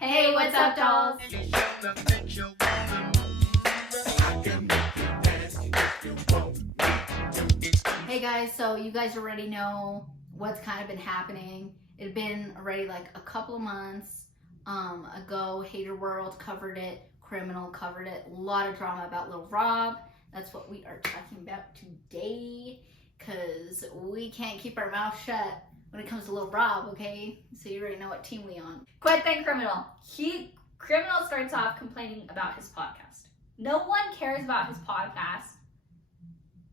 Hey, what's up, dolls? Hey guys, so you guys already know what's kind of been happening. It had been already like a couple of months ago. Hater World covered it, Criminal covered it, a lot of drama about Lil Rob. That's what we are talking about today, because we can't keep our mouth shut when it comes to Lil Rob, okay? So you already know what team we on. Cuete and Criminal. Criminal starts off complaining about his podcast. No one cares about his podcast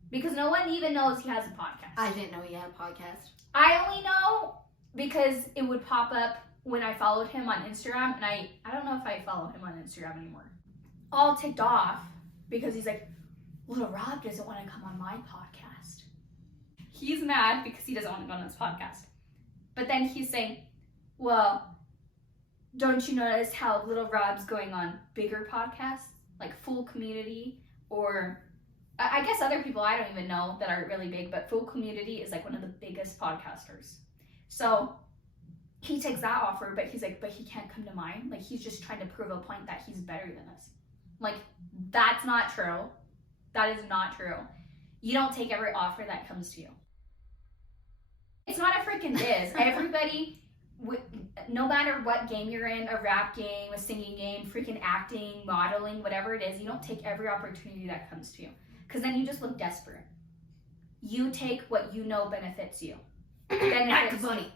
because no one even knows he has a podcast. I didn't know he had a podcast. I only know because it would pop up when I followed him on Instagram, and I don't know if I follow him on Instagram anymore. All ticked off because he's like, Lil Rob doesn't want to come on my podcast. He's mad because he doesn't want to go on his podcast. But then he's saying, well, don't you notice how Lil Rob's going on bigger podcasts, like Full Community, or I guess other people I don't even know that are really big, but Full Community is like one of the biggest podcasters. So he takes that offer, but he's like, but he can't come to mine. Like, he's just trying to prove a point that he's better than us. Like, that's not true. That is not true. You don't take every offer that comes to you. It's not a freaking diss. Everybody, no matter what game you're in, a rap game, a singing game, freaking acting, modeling, whatever it is, you don't take every opportunity that comes to you. Because then you just look desperate. You take what you know benefits you. Benefits money.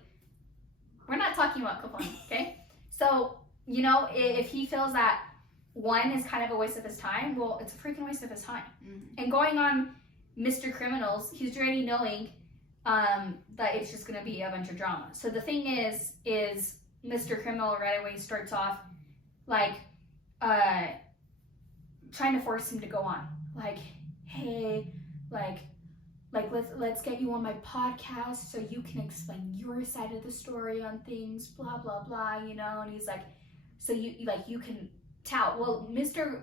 We're not talking about Capone, okay? So, you know, if he feels that one is kind of a waste of his time, well, it's a freaking waste of his time. Mm-hmm. And going on Mr. Criminals, he's already knowing that it's just going to be a bunch of drama. So the thing is Mr. Criminal right away starts off like trying to force him to go on. Like, hey, like let's get you on my podcast so you can explain your side of the story on things, blah blah blah, you know. And he's like, so you can tout. Well, Mr.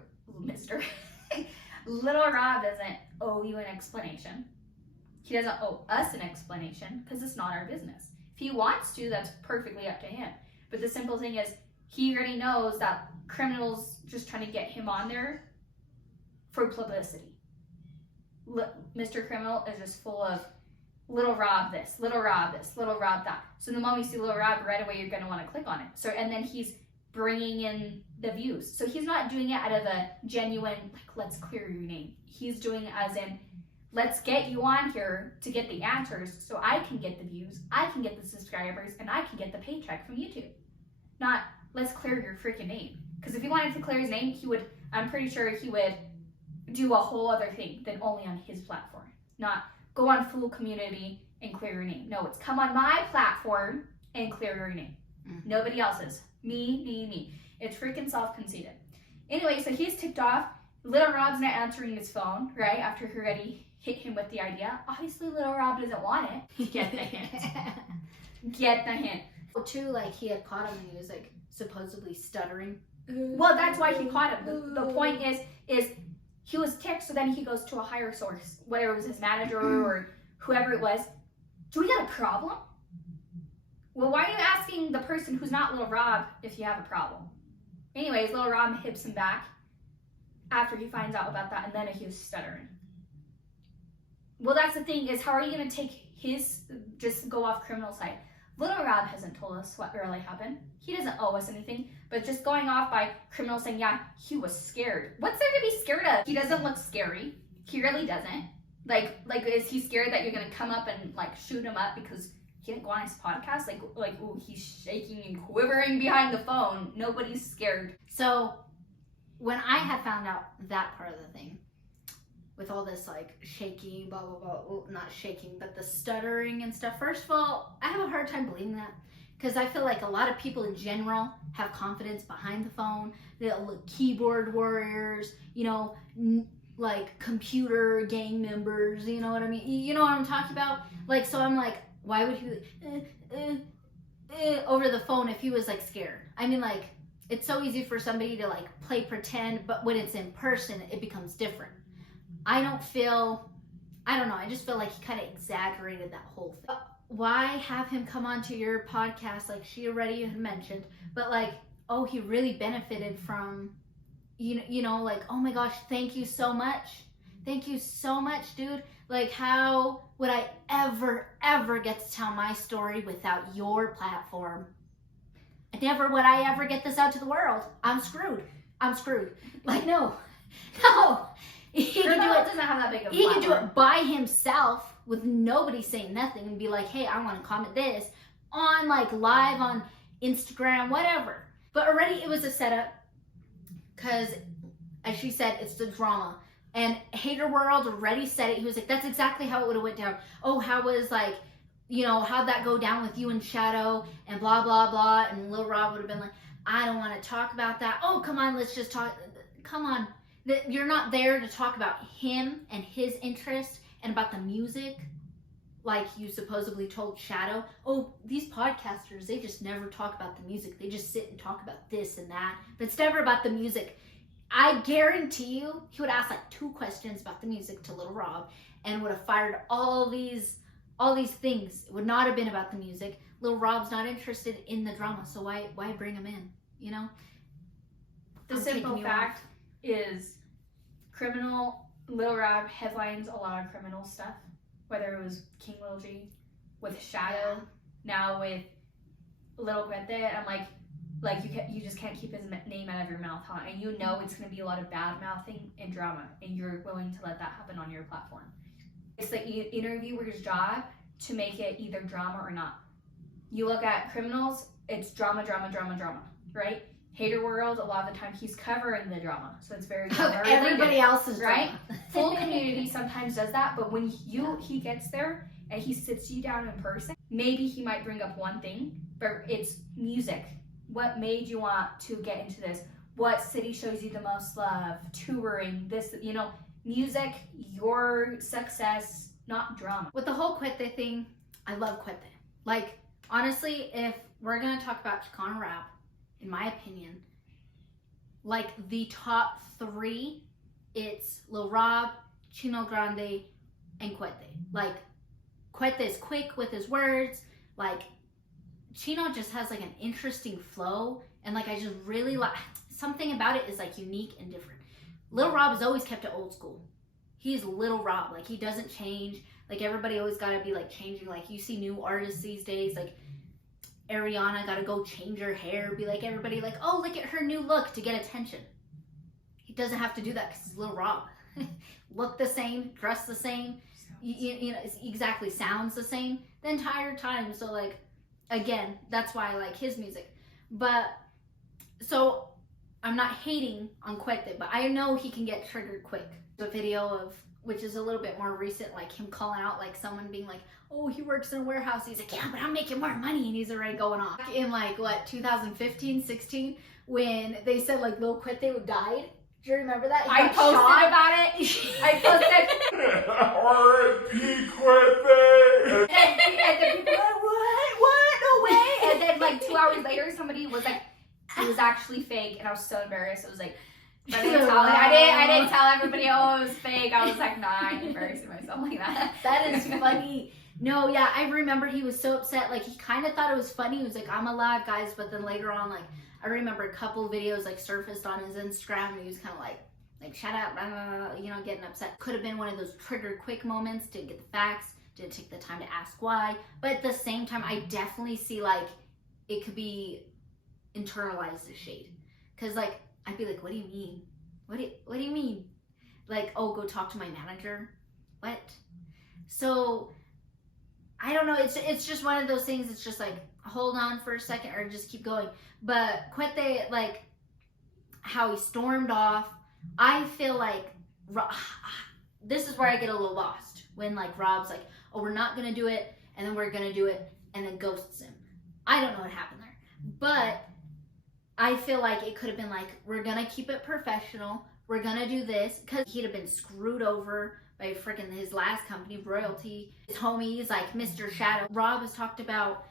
Lil Rob doesn't owe you an explanation. He doesn't owe us an explanation because it's not our business. If he wants to, that's perfectly up to him. But the simple thing is, he already knows that Criminal's just trying to get him on there for publicity. Mr. Criminal is just full of Lil Rob this, Lil Rob this, Lil Rob that. So the moment you see Lil Rob, right away you're going to want to click on it. So, and then he's bringing in the views. So he's not doing it out of a genuine, like, let's clear your name. He's doing it as in, let's get you on here to get the answers so I can get the views, I can get the subscribers, and I can get the paycheck from YouTube. Not, let's clear your freaking name. Because if he wanted to clear his name, I'm pretty sure he would do a whole other thing than only on his platform. Not go on Full Community and clear your name. No, it's come on my platform and clear your name. Mm-hmm. Nobody else's. Me. It's freaking self-conceited. Anyway, so he's ticked off. Lil Rob's not answering his phone, right? After he already hit him with the idea. Obviously, Lil Rob doesn't want it. Get the hint. Get the hint. Well, too, like, he had caught him and he was, like, supposedly stuttering. Well, that's why he caught him. The point is he was ticked, so then he goes to a higher source, whether it was his manager or whoever it was. Do we got a problem? Well, why are you asking the person who's not Lil Rob if you have a problem? Anyways, Lil Rob hips him back after he finds out about that, and then he was stuttering. Well, that's the thing, is how are you going to take just go off Criminal side? Lil Rob hasn't told us what really happened. He doesn't owe us anything, but just going off by Criminal saying, yeah, he was scared. What's there to be scared of? He doesn't look scary. He really doesn't. Like, is he scared that you're going to come up and, like, shoot him up because he didn't go on his podcast? Like, ooh, he's shaking and quivering behind the phone. Nobody's scared. So, when I had found out that part of the thing, with all this, like, shaking, blah, blah, blah, well, not shaking, but the stuttering and stuff, first of all, I have a hard time believing that, because I feel like a lot of people in general have confidence behind the phone. They'll look keyboard warriors, you know, like computer gang members, you know what I mean? You know what I'm talking about? Like, so I'm like, why would he over the phone if he was, like, scared? I mean, like, it's so easy for somebody to, like, play pretend, but when it's in person, it becomes different. I don't know, I just feel like he kind of exaggerated that whole thing. Why have him come onto your podcast, like she already had mentioned, but, like, oh, he really benefited from, you know, like, oh my gosh, thank you so much. Thank you so much, dude. Like, how would I ever get to tell my story without your platform? Never would I ever get this out to the world. I'm screwed. Like, no. He can do it. Doesn't have that big of a He can do platform. it by himself with nobody saying nothing and be like, hey, I want to comment this on like live on Instagram, whatever. But already it was a setup because, as she said, it's the drama. And Hater World already said it. He was like, that's exactly how it would have went down. Oh, how was like, you know, how'd that go down with you and Shadow and blah, blah, blah. And Lil Rob would have been like, I don't want to talk about that. Oh, come on, let's just talk. Come on. You're not there to talk about him and his interest and about the music like you supposedly told Shadow. Oh, these podcasters, they just never talk about the music. They just sit and talk about this and that. But it's never about the music. I guarantee you, he would ask like 2 questions about the music to Lil Rob and would have fired all these things. It would not have been about the music. Lil Rob's not interested in the drama, so why bring him in? You know? The simple fact is, Lil Rob headlines a lot of criminal stuff. Whether it was King Lil G, with Shadow, now with Lil Cuete. I'm like you just can't keep his name out of your mouth, huh? And you know it's going to be a lot of bad mouthing and drama, and you're willing to let that happen on your platform. It's the interviewer's job to make it either drama or not. You look at criminals, it's drama, right? Hater World, a lot of the time he's covering the drama, so it's very everybody else is right. drama. Full community sometimes does that, but when he gets there and he sits you down in person, maybe he might bring up one thing, but it's music. What made you want to get into this? What city shows you the most love? Touring, this, you know, music, your success, not drama. With the whole Cuete thing, I love Cuete. Like, honestly, if we're going to talk about Chicano rap, in my opinion, like the top 3, it's Lil Rob, Chino Grande, and Cuete. Like, Cuete is quick with his words. Like, Chino just has like an interesting flow, and like I just really like something about it is like unique and different. Lil Rob has always kept it old school. He's Lil Rob, like he doesn't change. Like everybody always gotta be like changing. Like you see new artists these days, like Ariana gotta go change her hair, be like everybody like, oh look at her new look to get attention. He doesn't have to do that because he's Lil Rob. Look the same, dress the same, you know, exactly sounds the same the entire time. So like, again, that's why I like his music. But, so, I'm not hating on Cuete, but I know he can get triggered quick. The video of, which is a little bit more recent, like him calling out like someone being like, oh, he works in a warehouse. He's like, yeah, but I'm making more money. And he's already going off. In like, what, 2015, 16, when they said like Lil Cuete died. Do you remember that? I posted about it. I posted. R.I.P. Cuete. And the people were like, what? No way. And then like 2 hours later, somebody was like, it was actually fake. And I was so embarrassed. I was like, I didn't tell everybody, oh, it was fake. I was like, nah, I ain't embarrassing myself like that. That is funny. No, yeah, I remember he was so upset. Like, he kind of thought it was funny. He was like, I'm alive, guys. But then later on, like, I remember a couple of videos, like, surfaced on his Instagram. And he was kind of like, shut up, blah, blah, blah, you know, getting upset. Could have been one of those trigger quick moments. Didn't get the facts. Didn't take the time to ask why. But at the same time, I definitely see, like, it could be internalized as shade. Because, like, I'd be like, what do you mean? What do you mean? Like, oh, go talk to my manager? What? So, I don't know. It's just one of those things. It's just like, hold on for a second or just keep going. But Cuete, like, how he stormed off, I feel like, this is where I get a little lost. When, like, Rob's like, oh, we're not going to do it, and then we're going to do it, and then ghosts him. I don't know what happened there. But I feel like it could have been like, we're going to keep it professional. We're going to do this. Because he'd have been screwed over by freaking his last company, Royalty. His homies, like Mr. Shadow. Rob has talked about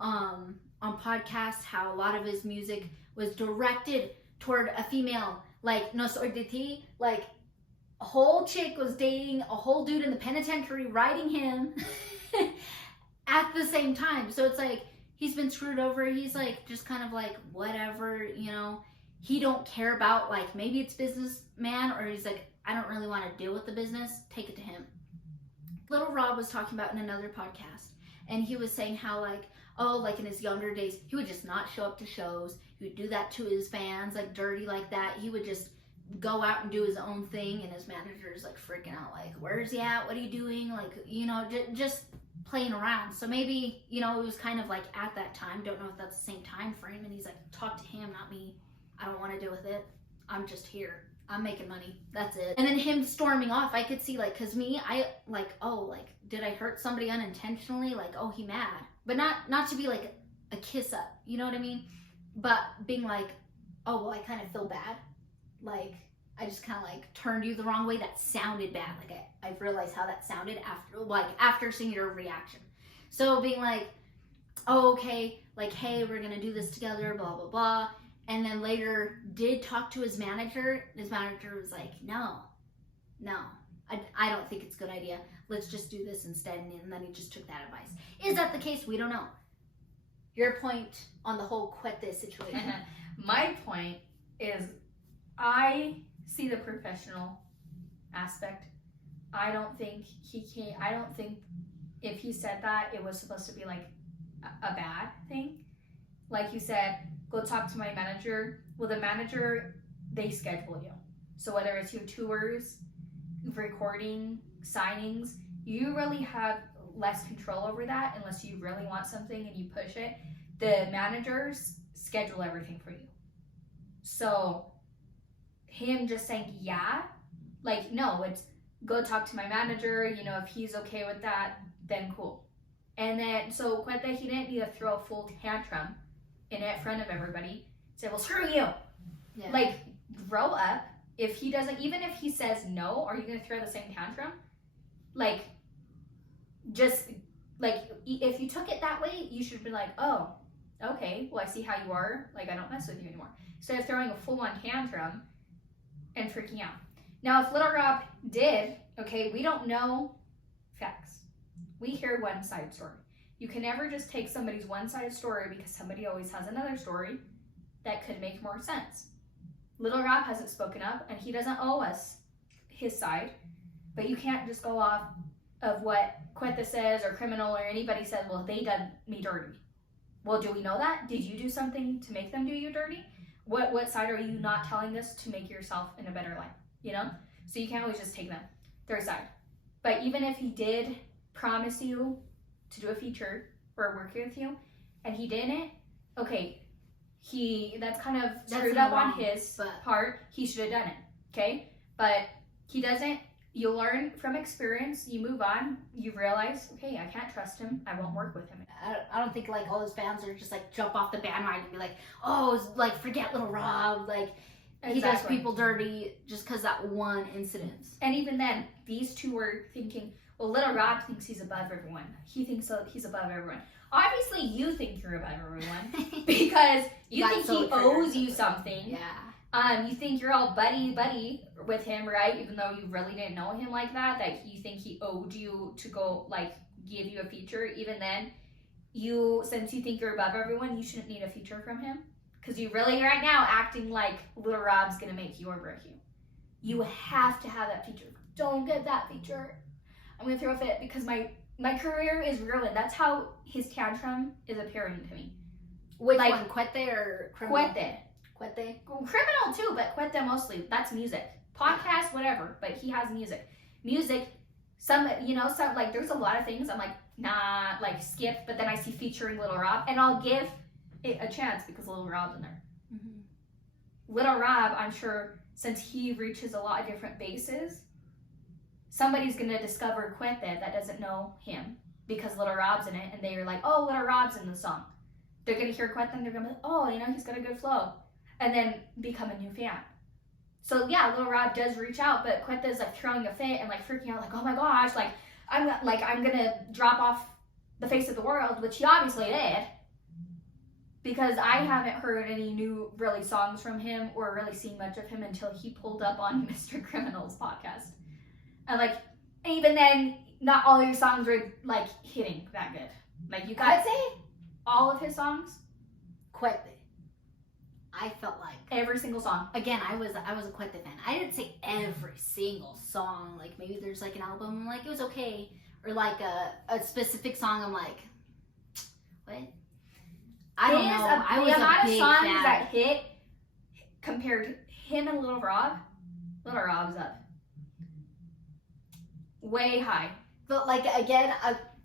on podcasts how a lot of his music was directed toward a female. Like, no soy de ti. Like, a whole chick was dating a whole dude in the penitentiary, writing him at the same time. So it's like, he's been screwed over. He's like, just kind of like, whatever, you know. He don't care about, like, maybe it's businessman, or he's like, I don't really want to deal with the business. Take it to him. Little Rob was talking about in another podcast, and he was saying how, like, oh, like in his younger days, he would just not show up to shows. He would do that to his fans, like dirty like that. He would just go out and do his own thing, and his manager's like freaking out, like, where's he at? What are you doing? Like, you know, just playing around. So maybe, you know, it was kind of like at that time. Don't know if that's the same time frame. And he's like, talk to him, not me. I don't want to deal with it. I'm just here. I'm making money. That's it. And then him storming off, I could see, like, cause me, I like, oh, like, did I hurt somebody unintentionally? Like, oh, he mad. But not to be like a kiss up, you know what I mean? But being like, oh, well, I kind of feel bad. Like, I just kind of like turned you the wrong way. That sounded bad. Like, I've realized how that sounded after seeing your reaction. So being like, oh, okay, like, hey, we're gonna do this together, blah, blah, blah. And then later did talk to his manager. His manager was like, no, I don't think it's a good idea. Let's just do this instead. And then he just took that advice. Is that the case? We don't know. Your point on the whole cuete situation. My point is, I see the professional aspect. I don't think if he said that, it was supposed to be like a bad thing. Like you said, go talk to my manager. Well, the manager, they schedule you. So whether it's your tours, recording, signings, you really have less control over that unless you really want something and you push it. The managers schedule everything for you. So him just saying, yeah, like, no, it's go talk to my manager, you know, if he's okay with that, then cool. And then, so cuete, he didn't need to throw a full tantrum in front of everybody. Say, well, screw you. Yeah. Like, grow up. If he doesn't, even if he says no, are you going to throw the same tantrum? Like, just, like, if you took it that way, you should be like, oh, okay, well, I see how you are. Like, I don't mess with you anymore. Instead of throwing a full-on tantrum and freaking out. Now, if Little Rob did, okay, we don't know facts. We hear one side story. You can never just take somebody's one-sided story because somebody always has another story that could make more sense. Little Rob hasn't spoken up, and he doesn't owe us his side, but you can't just go off of what cuete says or criminal or anybody says, well, they done me dirty. Well, do we know that? Did you do something to make them do you dirty? What side are you not telling us to make yourself in a better light? You know? So you can't always just take them, their side. But even if he did promise you to do a feature or work with you, and he didn't, okay, that's kind of screwed up on his part. He should have done it, okay? But he doesn't. You learn from experience. You move on. You realize, okay, I can't trust him. I won't work with him. I don't think like all his fans are just like jump off the bandwagon and be like, oh, like forget Little Rob. Like he does people dirty just because that one incident. And even then, these two were thinking, well, Little Rob thinks he's above everyone. He thinks he's above everyone. Obviously, you think you're above everyone because you think he owes you something. Yeah. You think you're all buddy with him, right? Even though you really didn't know him like that you think he owed you to go, like, give you a feature. Even then, since you think you're above everyone, you shouldn't need a feature from him. Because you really, right now, acting like Little Rob's going to make you or break you. You have to have that feature. Don't get that feature. I'm going to throw a fit because my career is ruined. That's how his tantrum is appearing to me. Which one, cuete or criminal? Cuete. Cuete? Criminal too, but cuete mostly. That's music. Podcast, whatever, but he has music. Music, some, like, there's a lot of things I'm like, nah, like, skip, but then I see featuring Little Rob, and I'll give it a chance because Little Rob's in there. Mm-hmm. Little Rob, I'm sure, since he reaches a lot of different bases, somebody's going to discover cuete that doesn't know him because Little Rob's in it, and they're like, oh, Little Rob's in the song. They're going to hear cuete, and they're going to be like, oh, he's got a good flow. And then become a new fan. So yeah, Little Rob does reach out, but cuete is like throwing a fit and like freaking out, like, oh my gosh, like I'm gonna drop off the face of the world, which he obviously did, because I haven't heard any new really songs from him or really seen much of him until he pulled up on Mr. Criminal's podcast, and like even then, not all your songs were like hitting that good. Like you got all of his songs? Cuete. I felt like Every single song. again, I was a Cuete fan. I didn't say every single song. Like maybe there's like an album like it was okay, or like a specific song. I'm like, what? I don't know. I was the amount a big of songs fan. that hit compared him and Little Rob. Little Rob's up way high. But like again,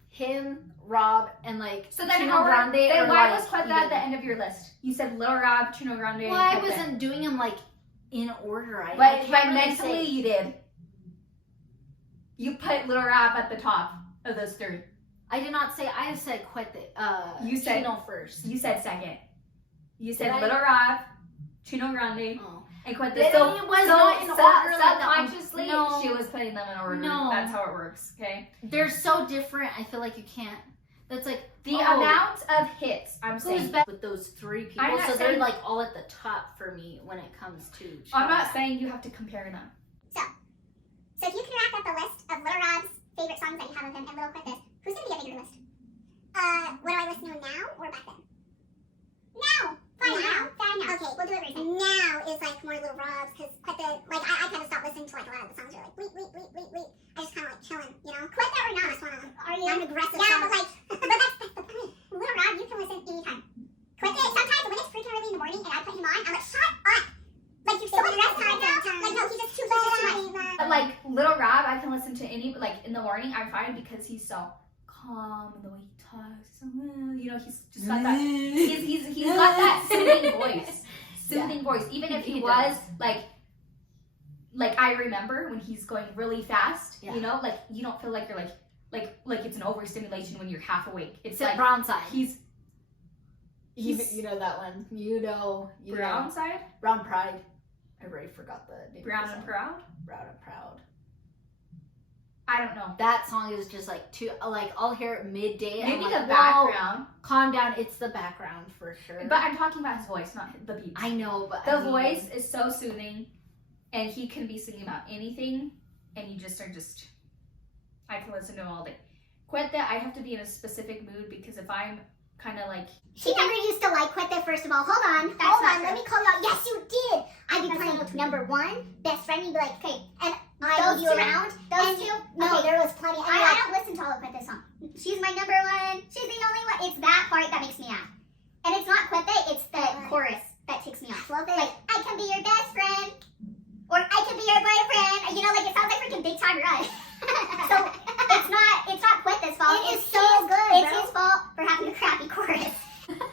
him, Rob, and like So then Chino how Grande. then are, why like, was Cuete at the end of your list? You said Little Rob, Chino Grande. Well, I and Cuete. wasn't doing them like in order. I But can't really mentally say. you did. You put Little Rob at the top of those three. I did not say. I said Cuete. You said- Chino first. You said second. You said Did I? Little Rob, Chino Grande, Oh. and Cuete. It So, was not in order like that. subconsciously, No. she was putting them in order. No. That's how it works, okay? They're so different. I feel like you can't. That's like The oh, amount of hits, I'm who's saying. best with those three people. I'm not So they're saying- like all at the top for me when it comes to. I'm not chart. saying you have to compare them. So if you can rack up the list of Little Rob's favorite songs that you have of him and Little Cuete's, who's going to be up in your list? What do I listen to now or back then? Now! Fine, now. Fine, now. Okay, we'll do it right now. Now is like more Little Rob's, because Cuete, like, I kind of stopped listening to like a lot of the songs. You're like, wait. I just kind of like chilling, you know? Cuete or not? I just want to, non-aggressive songs. But like, but that's the point. Little Rob, you can listen anytime. Cuete, sometimes when it's freaking early in the morning and I put him on, I'm like, shut up! Like, you're so aggressive right now. Like, no, he's just too much. But like Little Rob, I can listen to any, like in the morning, I'm fine because he's so calm and the way he talks. So, you know, he's just got that. He's got that soothing voice. Soothing voice. Even if he He was like I remember when he's going really fast, Yeah. you know, like you don't feel like you're like it's an overstimulation when you're half awake. It's It's like like brown side. he's You know that one. You know. brown side, Brown Pride. I already forgot the name. brown of the and song. proud. Brown and Proud. I don't know. That song is just like too. Like I'll hear it midday. And Maybe I'm the like, whoa, background, calm down. It's the background for sure. but I'm talking about his voice, not the beat. I know, but The I mean, voice is so soothing, and he can be singing about anything, and you just are just. I can listen to him all day. Cuete, I have to be in a specific mood because if I'm kind of like She never used to like Cuete, first of all. Hold on. Let me call you out. Yes, you did. I'd be playing with number one, best friend. You'd be like, okay, and I lead you around. Those two? No, there was plenty. I don't listen to all of Cuete's songs. She's my number one. She's the only one. It's that part that makes me laugh. And it's not Cuete, it's the chorus that takes me off. Love it. Like, I can be your best friend. Or I can be your boyfriend. You know, like, it sounds like freaking Big Time Rush. So, it's not Cuete's fault. It is so good, It's his fault for having a crappy chorus.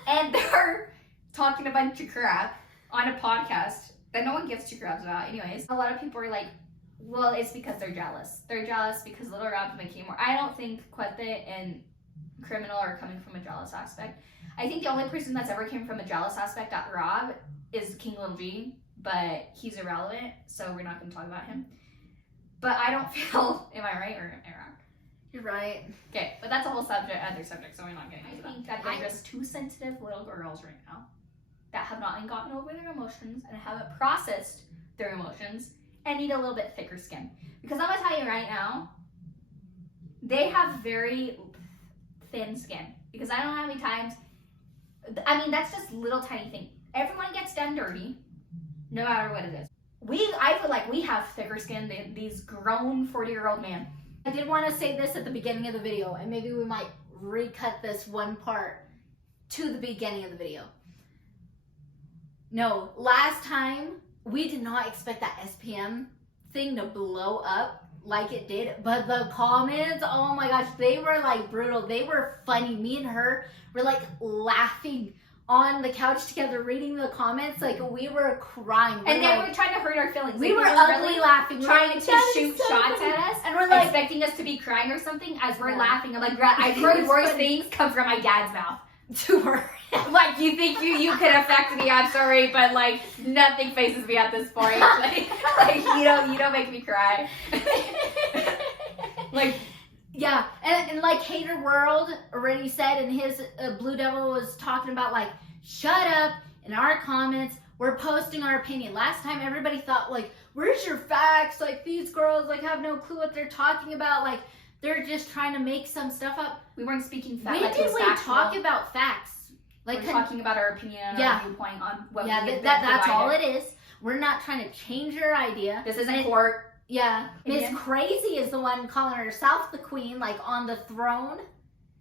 and they're talking a bunch of crap on a podcast that no one gives two craps about. Anyways, a lot of people are like, well, it's because they're jealous. They're jealous because Little Rob's making more. I don't think Cuete and Criminal are coming from a jealous aspect. I think the only person that's ever came from a jealous aspect at Rob is King Lil G, but he's irrelevant, so we're not going to talk about him. But I don't feel, am I right or am I wrong? You're right. Okay, but that's a whole other subject, so we're not getting into that. I think that they're just two sensitive little girls right now that have not gotten over their emotions and haven't processed their emotions and need a little bit thicker skin. Because I'm gonna tell you right now, they have very thin skin. Because I don't know how many times, I mean, that's just little tiny thing. Everyone gets done dirty, no matter what it is. I feel like we have thicker skin than these grown 40-year-old men. I did want to say this at the beginning of the video, and maybe we might recut this one part to the beginning of the video. No, last time we did not expect that SPM thing to blow up like it did, but the comments, oh my gosh, they were like brutal. They were funny. Me and her were like laughing on the couch together, reading the comments. Like we were crying. And they like, were trying to hurt our feelings. we Like, were they ugly really laughing. We were trying like, to "That is shoot so shots funny." at us, And we're like, expecting us to be crying or something as we're Yeah. laughing. I'm like, I've heard worse things come from my dad's mouth. to her. Like, you think you could affect me, I'm sorry, but like, nothing faces me at this point. Like you don't make me cry. Like, Yeah, and like Hater World already said, and his Blue Devil was talking about like, shut up, in our comments, we're posting our opinion. Last time everybody thought like, where's your facts? Like these girls like have no clue what they're talking about. Like they're just trying to make some stuff up. we weren't speaking When like, it did was we factual. talk about facts? Like we're talking about our opinion and Yeah. our viewpoint on what yeah, we have that's all it provided. is. We're not trying to change your idea. This isn't court. Yeah, Miss Opinion. Crazy is the one calling herself the queen, like on the throne.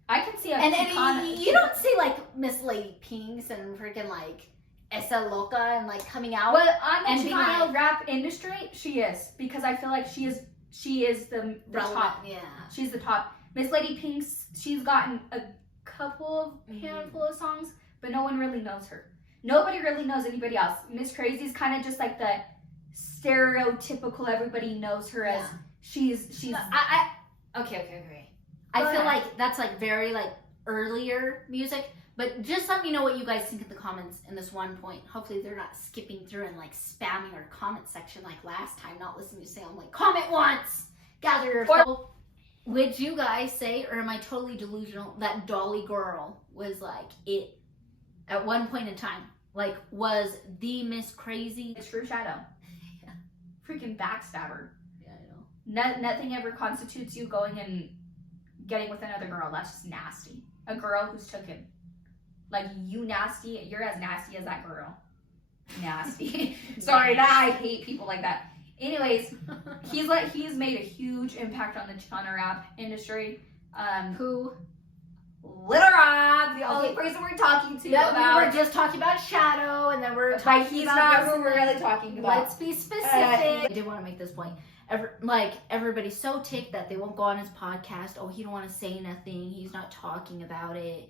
I can see a And you don't see like Miss Lady Pinks and freaking like Esa Loca and like coming out. But on the and being Chicano like- rap industry, she is, because I feel like she is the relevant, top. yeah. She's the top. Miss Lady Pinks, she's gotten a couple of Mm-hmm. handful of songs, but no one really knows her. Nobody really knows anybody else. Miss Crazy's kind of just like the stereotypical. Everybody knows her as she's. Okay. I feel like that's like very like earlier music, but just let me know what you guys think in the comments in this one point. Hopefully they're not skipping through and like spamming our comment section like last time, not listening to Sam like comment once, gather your. Would you guys say, or am I totally delusional, that Dolly Girl was like it at one point in time? Like was the Miss Crazy? It's True Shadow. Freaking backstabber. Yeah, I know. Nothing ever constitutes you going and getting with another girl. That's just nasty. A girl who's taken. Like, you nasty. You're as nasty as that girl. Nasty. Sorry, I hate people like that. Anyways, he's made a huge impact on the Chicano rap industry. Who? Little Rob, the only person we're talking to Yeah, about. we were just talking about Shadow, and then we're But talking he's about not this who we're and really talking about. Let's be specific. I did want to make this point. Everybody's so ticked that they won't go on his podcast. Oh, he don't want to say nothing. He's not talking about it.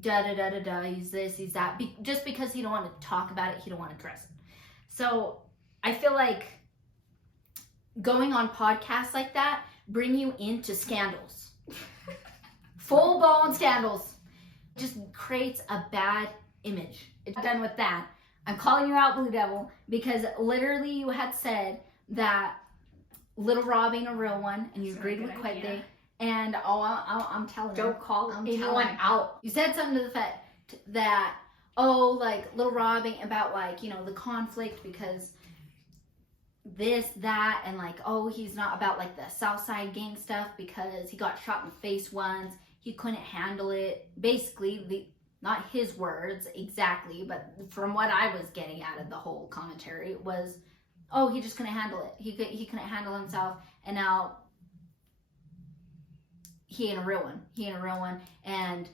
Da da da da da. He's this. He's that. Just because he don't want to talk about it, he don't want to address it. So I feel like going on podcasts like that bring you into scandals, full blown scandals. It just creates a bad image. It's done with that. I'm calling you out, Blue Devil, because literally you had said that Little Rob ain't a real one, and you agreed with Cuete. And I'm telling you, Don't call I'm anyone telling- out. You said something to the effect that, oh, like Little Rob ain't about like, the conflict because this, that, and like, oh, he's not about like the Southside gang stuff because he got shot in the face once. He couldn't handle it. Basically, not his words exactly, but from what I was getting out of the whole commentary was, oh, he just couldn't handle it. He couldn't handle himself, and now he ain't a real one. He ain't a real one, and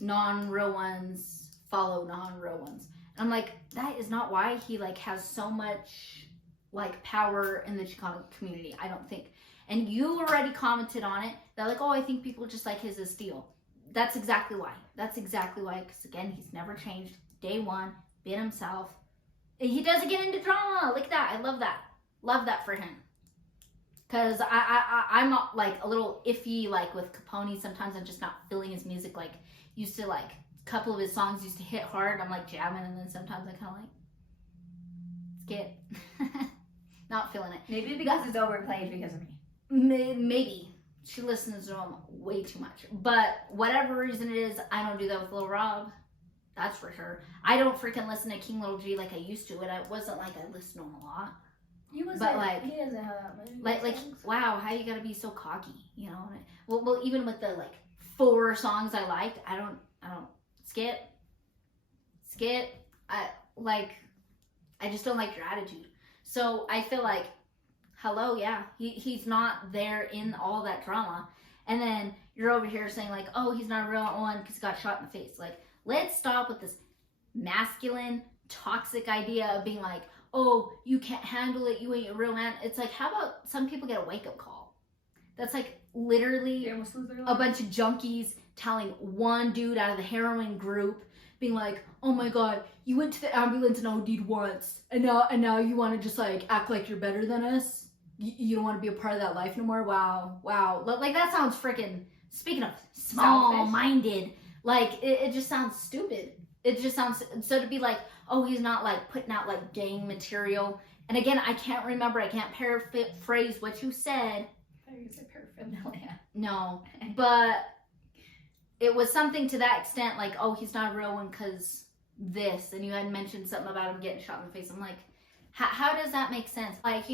non-real ones follow non-real ones. And I'm like, that is not why he like has so much like power in the Chicano community. I don't think. And you already commented on it. That like, oh, I think people just like his steel. That's exactly why. Because again, he's never changed. Day one, been himself. He doesn't get into drama. Look at that. I love that. Love that for him. Because I'm not like a little iffy like with Capone. Sometimes I'm just not feeling his music. Like used to like a couple of his songs used to hit hard. I'm like jamming, and then sometimes I kind of like skip. Not feeling it. Maybe because it's overplayed because of me. Maybe. She listens to him way too much. But whatever reason it is, I don't do that with Lil Rob. That's for sure. I don't freaking listen to King Lil G like I used to. It wasn't like I listened to him a lot. He was But, like, he doesn't have that many Like, songs. wow, how you gotta be so cocky, Well, even with the like 4 songs I liked, I don't skip. I just don't like your attitude. So I feel like, hello, yeah, he's not there in all that drama. And then you're over here saying like, oh, he's not a real one because he got shot in the face. Like, let's stop with this masculine, toxic idea of being like, oh, you can't handle it, you ain't a real man. It's like, how about some people get a wake-up call? That's like literally They almost lose their a life. bunch of junkies telling one dude out of the heroin group, being like, oh my god, you went to the ambulance and OD'd once, and now you want to just like act like you're better than us? You don't want to be a part of that life no more? Wow. Like, that sounds freaking, speaking of small-minded, like, it just sounds stupid. It just sounds, so to be like, oh, he's not like putting out like gang material. And again, I can't paraphrase what you said. I thought you said paraphernalia. No, but it was something to that extent, like, oh, he's not a real one because this, and you had mentioned something about him getting shot in the face. I'm like, how does that make sense? Like,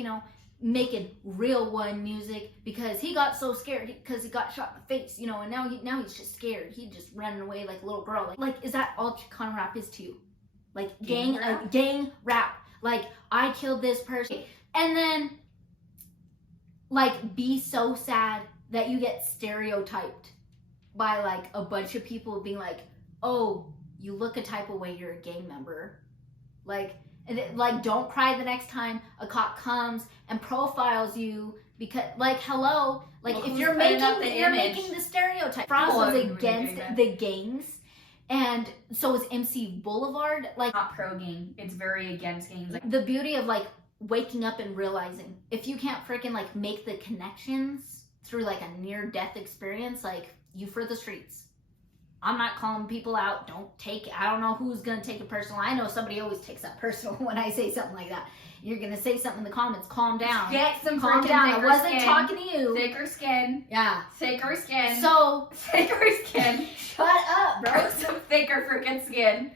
making real one music because he got so scared because he got shot in the face, you know, and now he's just scared. He just running away like a little girl. Like is that all Chicano rap is to you? Like gang rap. Like I killed this person, and then like be so sad that you get stereotyped by like a bunch of people being like, oh, you look a type of way, you're a gang member. Like don't cry the next time a cop comes and profiles you because like hello, like if you're making the stereotype. Frost was against the gangs, and so is MC Boulevard. Like not pro gang, it's very against gangs. Like the beauty of like waking up and realizing if you can't freaking like make the connections through like a near death experience, like you for the streets. I'm not calling people out. I don't know who's going to take it personal. I know somebody always takes that personal when I say something like that. You're going to say something in the comments. Calm down. Get some calm down. I wasn't skin. talking to you. Thicker skin. Yeah. Thicker skin. So. Thicker skin. Shut up, bro. Some thicker freaking skin.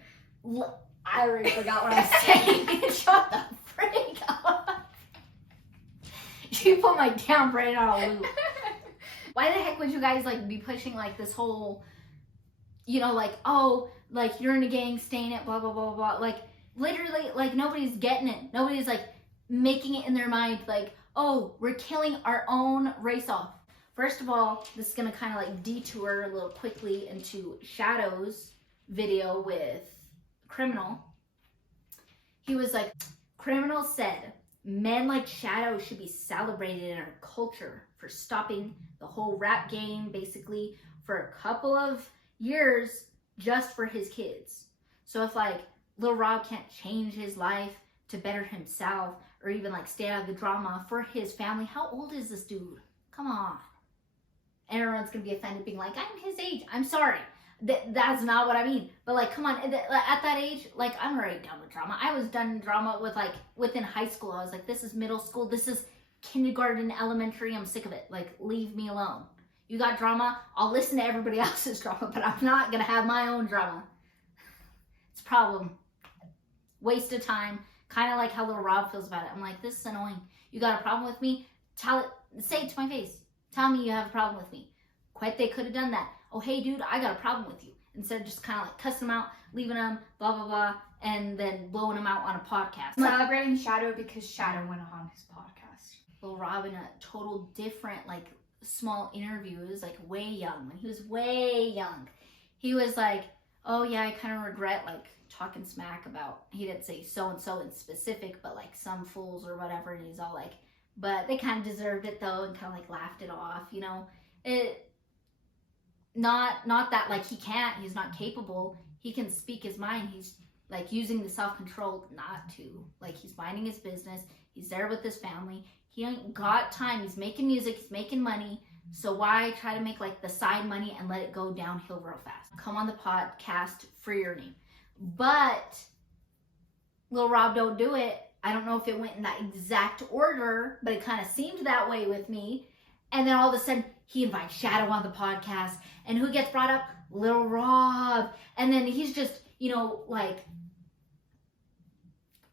I already forgot what I was saying. Shut the freak up. You put my damn brain on a loop. Why the heck would you guys like be pushing like this whole, you know, like, oh, like you're in a gang, stay in it, blah, blah, blah, blah. Like literally, like nobody's getting it. Nobody's like making it in their mind like, oh, we're killing our own race off. First of all, this is going to kind of like detour a little quickly into Shadow's video with Criminal. He was like, Criminal said, men like Shadow should be celebrated in our culture for stopping the whole rap game basically for a couple of years just for his kids. So if like Lil Rob can't change his life to better himself or even like stay out of the drama for his family, how old is this dude? Come on. And everyone's gonna be offended being like, I'm his age. I'm sorry. That's not what I mean. But like, come on, at that age, like I'm already done with drama. I was done in drama with like within high school. I was like, this is middle school. This is kindergarten, elementary. I'm sick of it. Like, leave me alone. You got drama, I'll listen to everybody else's drama, but I'm not going to have my own drama. It's a problem. Waste of time. Kind of like how Lil Rob feels about it. I'm like, this is annoying. You got a problem with me? Tell it. Say it to my face. Tell me you have a problem with me. Cuete could have done that. Oh, hey, dude, I got a problem with you. Instead of just kind of like cussing them out, leaving them, blah, blah, blah, and then blowing them out on a podcast. Celebrating Shadow because Shadow went on his podcast. Lil Rob in a total different, like, small interview. It was like way young. When he was way young, he was like, oh yeah, I kind of regret like talking smack about, he didn't say so and so in specific, but like some fools or whatever. And he's all like, but they kind of deserved it though, and kind of like laughed it off, you know. It not that like he's not capable. He can speak his mind. He's like using the self-control not to. Like he's minding his business. He's there with his family. He ain't got time. He's making music. He's making money. So why try to make like the side money and let it go downhill real fast? Come on the podcast for your name. But Lil Rob don't do it. I don't know if it went in that exact order, but it kind of seemed that way with me. And then all of a sudden he invites Shadow on the podcast. And who gets brought up? Lil Rob. And then he's just, you know, like,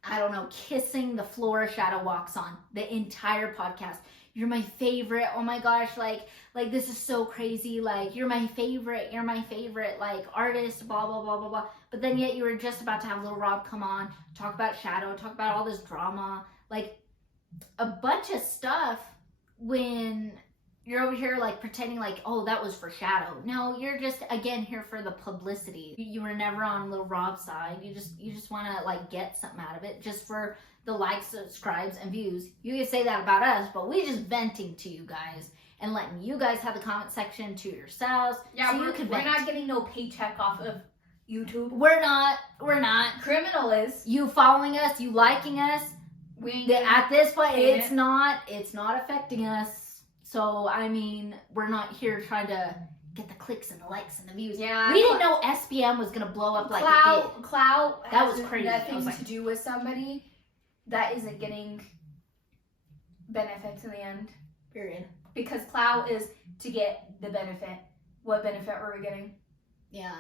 I don't know, kissing the floor Shadow walks on the entire podcast. You're my favorite. Oh my gosh, like this is so crazy. Like, you're my favorite, like, artist, blah, blah, blah, blah, blah. But then yet you were just about to have Lil Rob come on, talk about Shadow, talk about all this drama, like a bunch of stuff when you're over here like pretending like, oh, that was for Shadow. No, you're just, again, here for the publicity. You were never on Lil Rob's side. You just want to like get something out of it just for the likes, subscribes, and views. You can say that about us, but we just venting to you guys and letting you guys have the comment section to yourselves. Yeah, so we're not getting no paycheck off of YouTube. We're not. Criminal is. You following us, you liking us. At this point, it's not affecting us. So, I mean, we're not here trying to get the clicks and the likes and the views. Yeah. We didn't know SBM was going to blow up like it did. Clout that was crazy. Nothing to do with somebody that isn't getting benefits in the end. Period. Because clout is to get the benefit. What benefit were we getting? Yeah.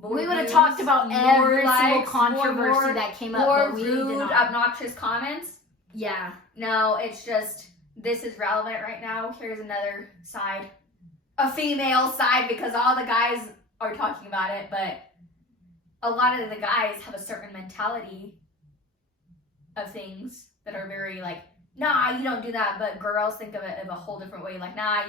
More we would have views, talked about every single likes, controversy that came up, but we rude, did not. Obnoxious comments. Yeah. No, it's just, this is relevant right now. Here's another side. A female side, because all the guys are talking about it, but a lot of the guys have a certain mentality of things that are very like, nah, you don't do that. But girls think of it in a whole different way. Like, nah,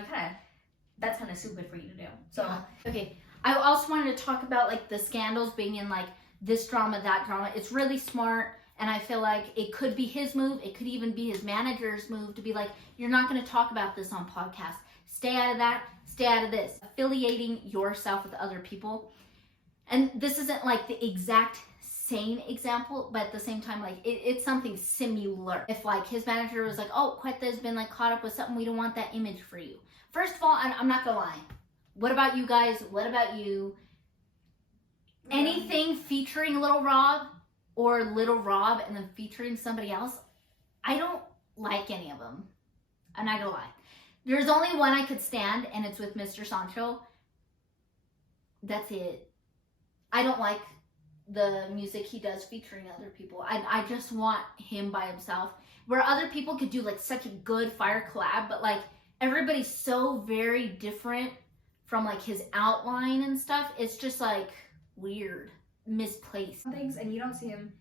that's kind of stupid for you to do. So, yeah. Okay. I also wanted to talk about like the scandals being in like this drama, that drama. It's really smart. And I feel like it could be his move. It could even be his manager's move to be like, you're not going to talk about this on podcast. Stay out of that. Stay out of this. Affiliating yourself with other people. And this isn't like the exact same example, but at the same time, like it's something similar. If like his manager was like, oh, Cueta's been like caught up with something, we don't want that image for you. First of all, I'm not going to lie. What about you guys? What about you? Anything featuring Little Rob or Little Rob and then featuring somebody else, I don't like any of them. I'm not gonna lie. There's only one I could stand, and it's with Mr. Sancho. That's it. I don't like the music he does featuring other people. I just want him by himself. Where other people could do like such a good fire collab, but like everybody's so very different from like his outline and stuff. It's just like weird, misplaced things, and you don't see him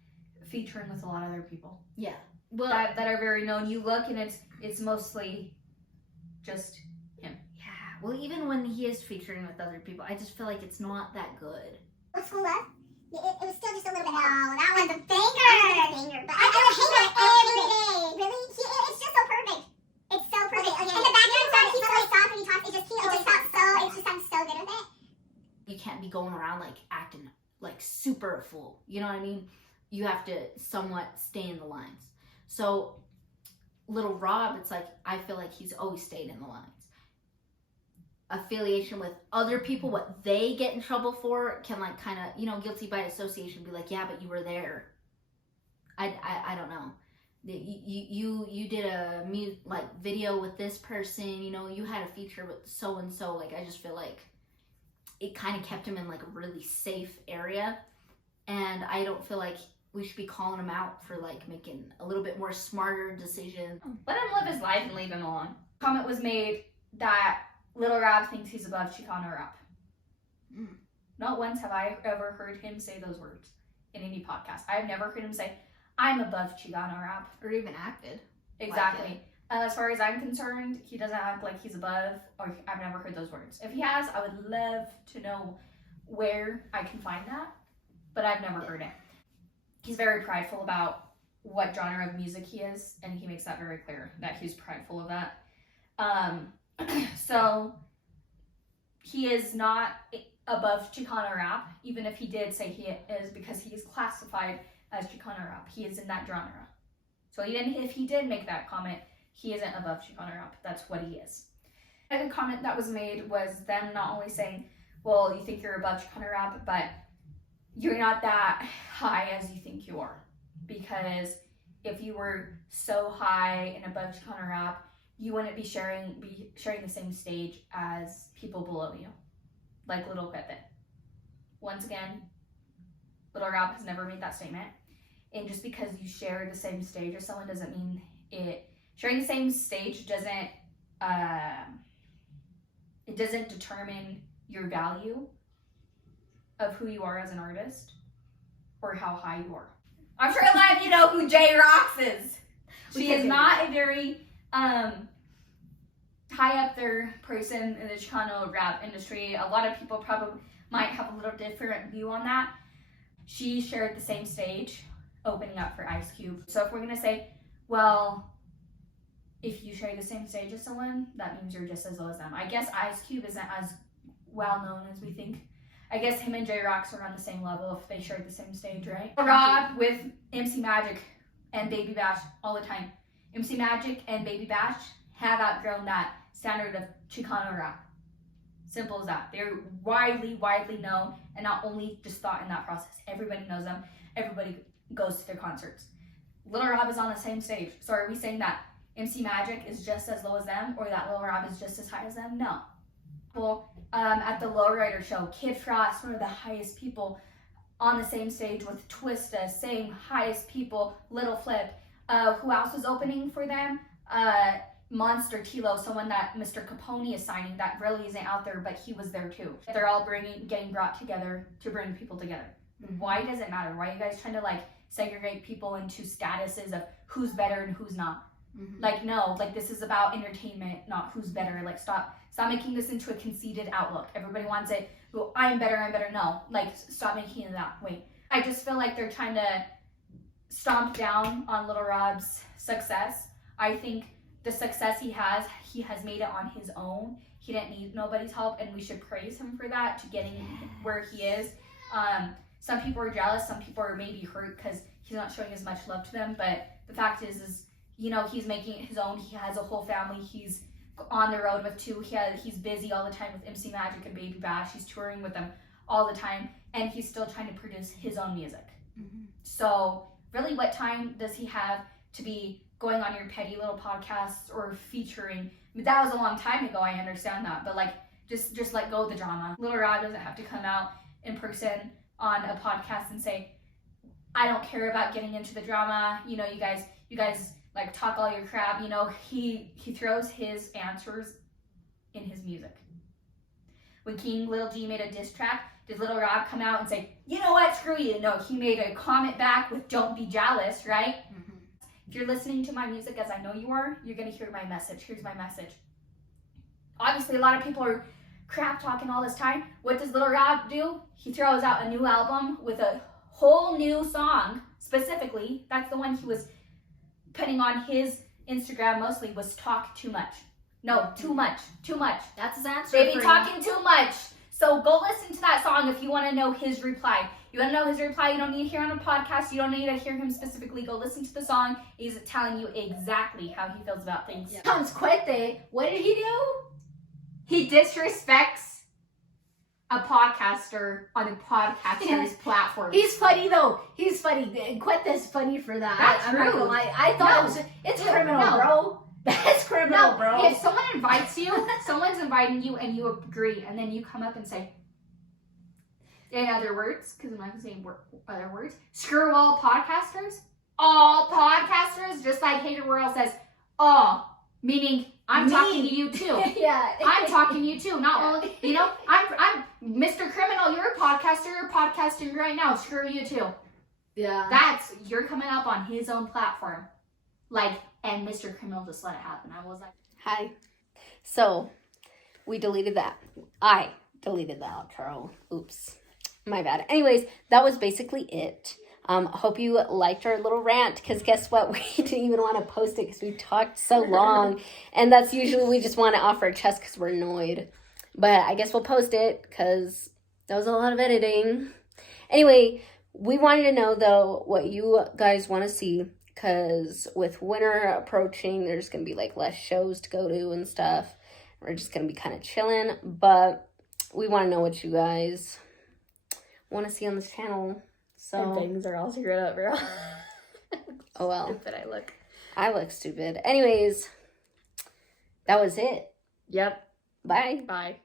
featuring with a lot of other people. Yeah. Well, that are very known. You look and it's mostly just him. Yeah. Well, even when he is featuring with other people, I just feel like it's not that good. With School Love, it was still just a little bit. No, that was a banger. But I would hang it every day. Really? It's just so perfect. It's so perfect. Okay, and the background sound, he's always soft when he talks. It just sounds so good with it. You can't be going around like acting like super a fool. You know what I mean? You have to somewhat stay in the lines. So Little Rob, it's like, I feel like he's always stayed in the lines. Affiliation with other people, what they get in trouble for can like kind of, guilty by association be like, yeah, but you were there. I don't know. You did a video with this person, you had a feature with so and so. Like, I just feel like it kind of kept him in like a really safe area, and I don't feel like we should be calling him out for like making a little bit more smarter decisions. Let him live his life and leave him alone. Comment was made that Little Rob thinks he's above Chicano rap. Not once have I ever heard him say those words in any podcast. I've never heard him say, I'm above Chicano rap. Or even acted. Exactly. Like As far as I'm concerned, he doesn't act like he's above, or I've never heard those words. If he has, I would love to know where I can find that, but I've never heard it. He's very prideful about what genre of music he is, and he makes that very clear, that he's prideful of that. So he is not above Chicano rap, even if he did say he is, because he is classified as Chicano rap. He is in that genre. So even if he did make that comment, he isn't above Chicano rap. That's what he is. A comment that was made was them not only saying, well, you think you're above Chicano rap, but you're not that high as you think you are. Because if you were so high and above Chicano rap, you wouldn't be sharing the same stage as people below you, like Little Cuete. Once again, Little Rob has never made that statement. And just because you share the same stage as someone doesn't mean it. Sharing the same stage doesn't determine your value of who you are as an artist or how high you are. I'm sure a lot of you know who J Rocks is. She is not a very high up there person in the Chicano rap industry. A lot of people probably might have a little different view on that. She shared the same stage opening up for Ice Cube. So if we're gonna say, well, if you share the same stage as someone, that means you're just as low as them. I guess Ice Cube isn't as well known as we think. I guess him and J Rocks are on the same level if they shared the same stage, right? Rob with MC Magic and Baby Bash all the time. MC Magic and Baby Bash have outgrown that standard of Chicano rap. Simple as that. They're widely known, and not only just thought in that process. Everybody knows them. Everybody goes to their concerts. Little Rob is on the same stage. So are we saying that MC Magic is just as low as them, or that Little Rob is just as high as them? No. Well, at the Lowrider show, Kid Frost, one of the highest people on the same stage with Twista, same highest people, Little Flip, Who else was opening for them? Monster Tilo, someone that Mr. Capone is signing that really isn't out there, but he was there too. They're all getting brought together to bring people together. Why does it matter? Why are you guys trying to like segregate people into statuses of who's better and who's not? Like, no, like this is about entertainment, not who's better. Like, stop making this into a conceited outlook. Everybody wants it. Well, I'm better. No, like, stop making it that way. I just feel like they're trying to stomp down on Little Rob's success. I think the success he has made it on his own. He didn't need nobody's help, and we should praise him for that, to getting where he is. Some people are jealous. Some people are maybe hurt because he's not showing as much love to them. But the fact is, you know, he's making it his own. He has a whole family. He's on the road with 2. He's busy all the time with MC Magic and Baby Bash. He's touring with them all the time, and he's still trying to produce his own music. So really, what time does he have to be going on your petty little podcasts or featuring? I mean, that was a long time ago, I understand that, but like, just let go of the drama. Little Rob doesn't have to come out in person on a podcast and say, I don't care about getting into the drama. You know, you guys like talk all your crap. You know, he throws his answers in his music. When King Lil G made a diss track, did Little Rob come out and say, you know what, screw you? No, he made a comment back with don't be jealous, right? If you're listening to my music, as I know you are, you're going to hear my message. Here's my message. Obviously, a lot of people are crap talking all this time. What does Little Rob do? He throws out a new album with a whole new song. Specifically, that's the one he was putting on his Instagram mostly, was talk too much. No, too much. That's his answer. Baby talking too much. So go listen to that song if you want to know his reply. You want to know his reply? You don't need to hear on a podcast. You don't need to hear him specifically. Go listen to the song. He's telling you exactly how he feels about things. Comes Cuete. What did he do? He disrespects a podcaster on a podcaster's platform. He's funny though. He's funny. Cuete's funny for that. That's I'm not true. gonna lie. I thought it's criminal, bro. That's criminal, bro. If someone invites you, someone's inviting you and you agree, and then you come up and say, in other words, because I'm not going to say other words, screw all podcasters. All podcasters, just like Hater World says, all, meaning I'm talking to you too. Yeah. I'm talking to you too. Not only, you know, I'm Mr. Criminal, you're a podcaster, you're podcasting right now, screw you too. Yeah. You're coming up on his own platform. Like, and Mr. Criminal just let it happen. I was like, hi. So, we deleted that. I deleted the outro. Oops. My bad. Anyways, that was basically it. Hope you liked our little rant, because guess what? We didn't even want to post it because we talked so long. And that's usually we just want to off our chest because we're annoyed. But I guess we'll post it because that was a lot of editing. Anyway, we wanted to know, though, what you guys want to see. Because with winter approaching, there's going to be like less shows to go to and stuff. We're just going to be kind of chilling. But we want to know what you guys want to see on this channel. So My bangs are all screwed up, bro. Oh well. Stupid I look. I look stupid. Anyways, that was it. Yep. Bye. Bye.